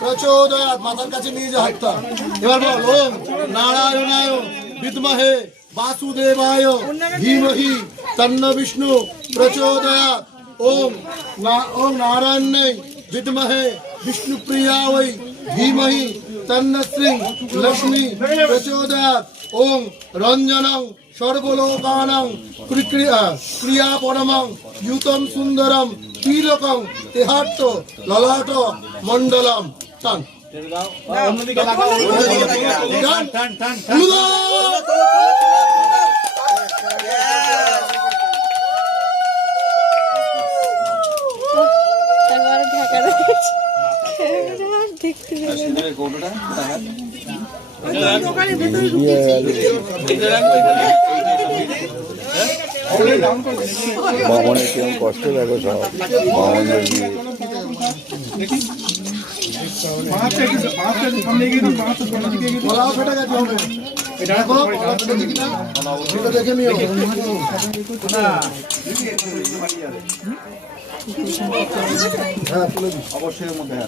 প্রচোদয়াৎ, মাথার কাছে নিয়ে যা হাতটা। এবার বল ওম নারায়ণায় বিদ্মহে বাসুদেবায় ধীমহি তন্ন বিষ্ণু প্রচোদয়াৎ। ওম নারায়ণায় বিদ্মহে বিষ্ণুপ্রিয়ায় ধীমহি তন্ন শ্রী লক্ষ্মী প্রচোদয়াৎ। ওম রঞ্জনং সর্বলোকানাং ক্রিয়া পরমং ইউতম সুন্দরম তিলকং তেহাট্ট ললাট মণ্ডলম। টান বামনের কেমন কষ্ট দেখো সব বামনের দিয়ে দেখে নিও। অবশ্যই মধ্যে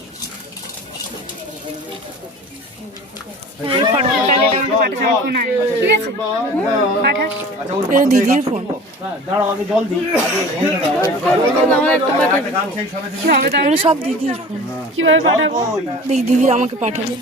দিদির ফোন সব দিদির ফোন কিভাবে পাঠাবো? দিদির আমাকে পাঠাবে।